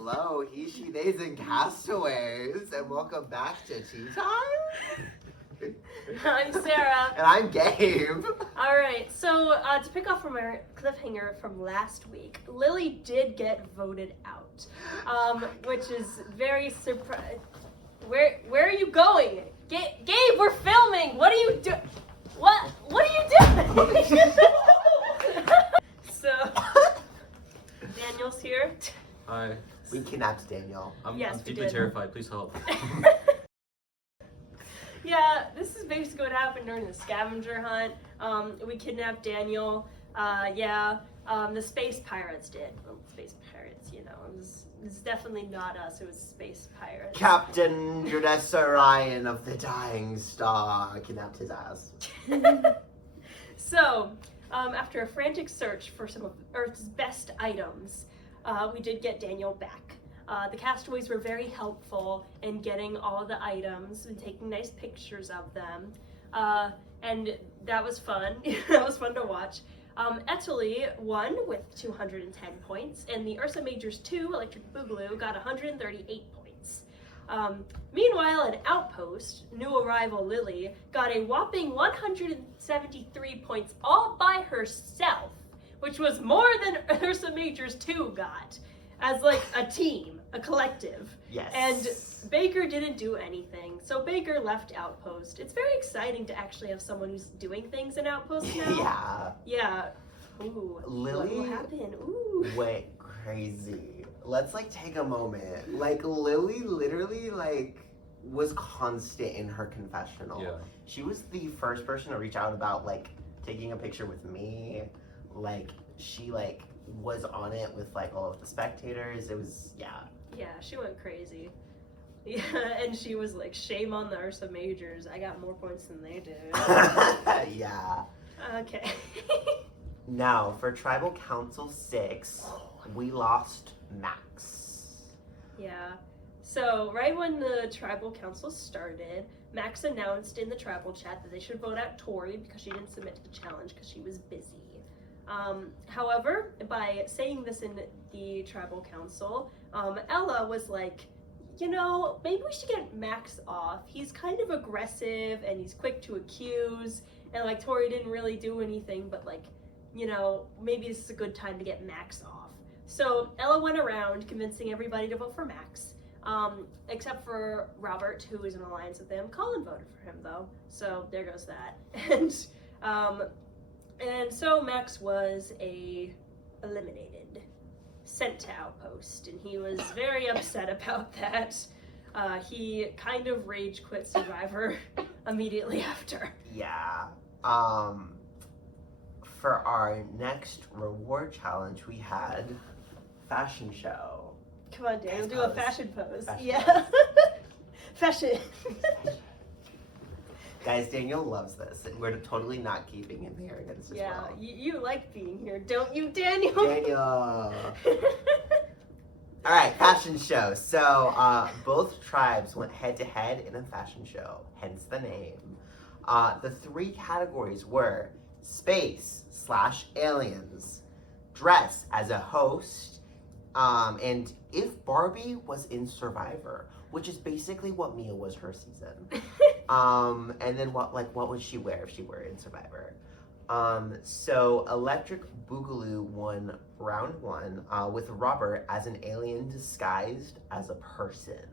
Hello, he, she, theys, and castaways, and welcome back to Tea Time. I'm Sarah. And I'm Gabe. Alright, so to pick off from our cliffhanger from last week, Lily did get voted out, which is very surprising. Where are you going? Gabe, we're filming! What are you doing? What are you doing? So, Daniel's here. Hi. We kidnapped Daniel. I'm Yes, we deeply did. terrified. Please help. Yeah, this is basically what happened during the scavenger hunt. We kidnapped Daniel. The space pirates did. Well, space pirates, you know, it's definitely not us. It was space pirates. Captain Judas Orion of the Dying Star kidnapped his ass. So, after a frantic search for some of Earth's best items, we did get Daniel back. The castaways were very helpful in getting all the items and taking nice pictures of them. And that was fun. That was fun to watch. Italy won with 210 points, and the Ursa Majors 2 Electric Boogaloo got 138 points. Meanwhile, an outpost, new arrival Lily, got a whopping 173 points all by herself, which was more than Ursa Majors 2 got, as like a team, a collective. Yes. And Baker didn't do anything, so Baker left Outpost. It's very exciting to actually have someone who's doing things in Outpost now. Yeah. Yeah. Ooh. Lily What will happen? Ooh. went crazy. Let's take a moment. Lily literally was constant in her confessional. Yeah. She was the first person to reach out about taking a picture with me. She was on it with all of the spectators. It was Yeah, she went crazy. Yeah, and she was like, shame on the Ursa Majors. I got more points than they did. Yeah. Okay. Now for Tribal Council 6, we lost Max. Yeah. So, right when the tribal council started, Max announced in the tribal chat that they should vote out Tori because she didn't submit to the challenge because she was busy. However, by saying this in the tribal council, Ella was like, maybe we should get Max off. He's kind of aggressive and he's quick to accuse, and Tori didn't really do anything, but maybe this is a good time to get Max off. So Ella went around convincing everybody to vote for Max, except for Robert, who is in alliance with him. Colin voted for him though, so there goes that. And so Max was eliminated, sent to Outpost, and he was very upset about that. He kind of rage quit Survivor immediately after. Yeah. For our next reward challenge, we had fashion show. Come on, Daniel, do a fashion pose. Fashion Yeah. Fashion. Guys, Daniel loves this, and we're totally not keeping him here against his Yeah, will. you like being here, don't you, Daniel? Daniel. All right, fashion show. So both tribes went head-to-head in a fashion show, hence the name. The 3 categories were space/aliens, dress as a host, and if Barbie was in Survivor, which is basically what Mia was her season. And then what would she wear if she were in Survivor? So Electric Boogaloo won round 1 with Robert as an alien disguised as a person.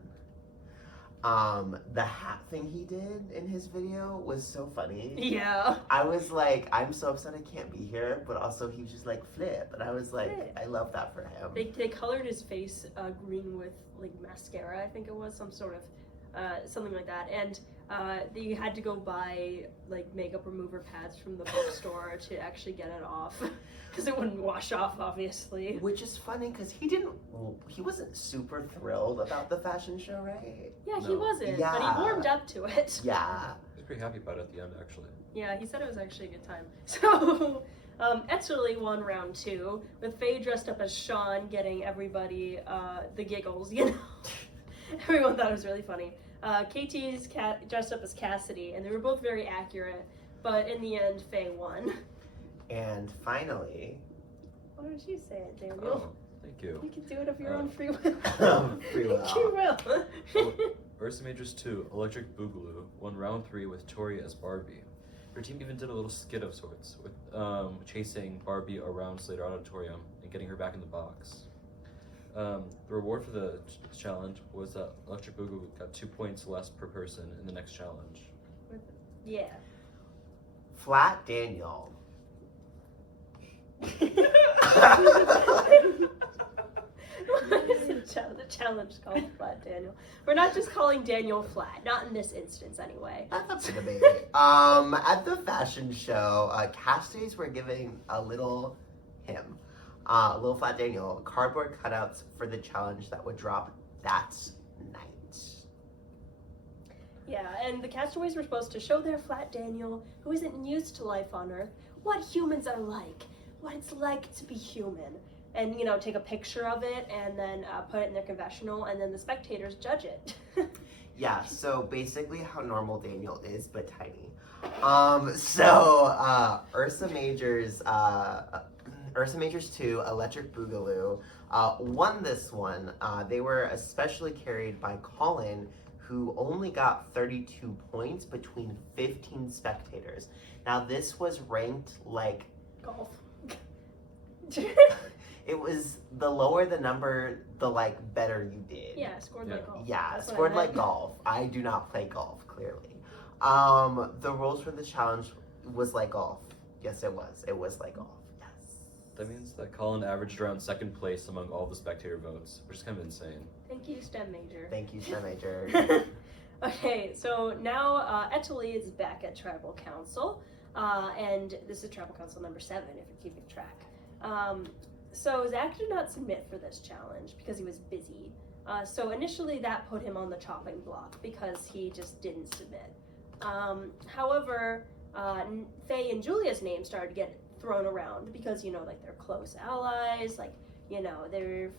The hat thing he did in his video was so funny. Yeah. I was like, I'm so upset I can't be here, but also he was just flip. And I was like, I love that for him. They colored his face green with mascara, I think it was, some sort of something like that, and they had to go buy makeup remover pads from the bookstore to actually get it off because it wouldn't wash off, obviously. Which is funny because he wasn't super thrilled about the fashion show, right? Yeah, he No. wasn't, but Yeah. he warmed up to it. Yeah. I was pretty happy about it at the end, actually. Yeah, he said it was actually a good time. So, Italy won round 2, with Faye dressed up as Sean, getting everybody the giggles, Everyone thought it was really funny. KT's dressed up as Cassidy, and they were both very accurate, but in the end, Faye won. And finally, Why don't you say it, Daniel? Oh, Thank you. You can do it of your own free will. Free will. You will. Ursa Majors 2, Electric Boogaloo, won round 3 with Tori as Barbie. Your team even did a little skit of sorts with chasing Barbie around Slater Auditorium and getting her back in the box. The reward for the challenge was that Electric Boogaloo got 2 points less per person in the next challenge. Yeah. Flat Daniel. What is the challenge called Flat Daniel? We're not just calling Daniel flat, not in this instance anyway. That's up to debate. At the fashion show, castaways were giving a little Flat Daniel, cardboard cutouts for the challenge that would drop that night. Yeah, and the castaways were supposed to show their Flat Daniel, who isn't used to life on Earth, what humans are like, what it's like to be human. And, take a picture of it and then put it in their confessional, and then the spectators judge it. Yeah, so basically how normal Daniel is, but tiny. Ursa Majors 2, Electric Boogaloo, won this one. They were especially carried by Colin, who only got 32 points between 15 spectators. Now this was ranked like... Golf. It was the lower the number, the better you did. Yeah, scored like golf. Yeah, That's what scored I like meant. golf. I do not play golf, clearly. The rules for the challenge was like golf. Yes, it was. It was like golf. Yes. That means that Colin averaged around 2nd place among all the spectator votes, which is kind of insane. Thank you, STEM major. Thank you, Sir Major. Okay, so now Italy is back at Tribal Council, and this is Tribal Council number 7, if you're keeping track. So Zach did not submit for this challenge because he was busy. So initially that put him on the chopping block because he just didn't submit. However, Faye and Julia's name started to get thrown around because, they're close allies, they're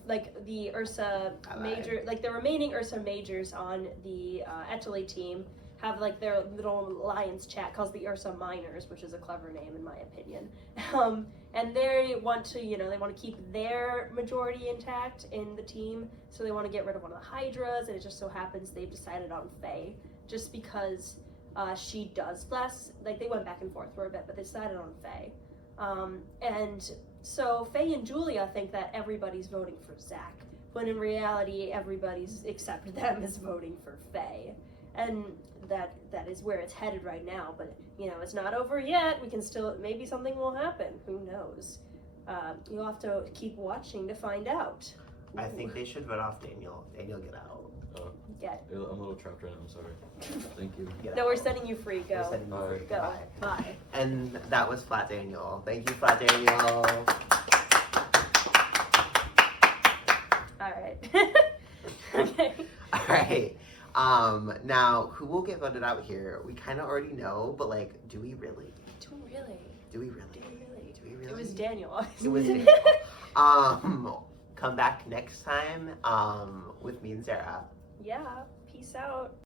the Ursa Major, the remaining Ursa Majors on the Italy team have their little alliance chat called the Ursa Minors, which is a clever name in my opinion. And they want to, they want to keep their majority intact in the team, so they want to get rid of one of the Hydras, and it just so happens they've decided on Faye, just because she does less. They went back and forth for a bit, but they decided on Faye. And so Faye and Julia think that everybody's voting for Zach, when in reality everybody's except them is voting for Faye. And that is where it's headed right now, but it's not over yet. We can still, maybe something will happen, who knows. You'll have to keep watching to find out. I think they should vote off Daniel. Daniel, get out. Get. I'm a little trapped right now, I'm sorry. Thank you. Get No, out. we're setting you free, go. We're setting you free. Go. Bye. Bye. And that was Flat Daniel. Thank you, Flat Daniel. Alright. Okay. All right. Now, who will get voted out here? We kind of already know, but do we really? Do we really? Do we really? Do we really? Do we really? It was Daniel. It was Daniel. Come back next time with me and Sarah. Yeah, peace out.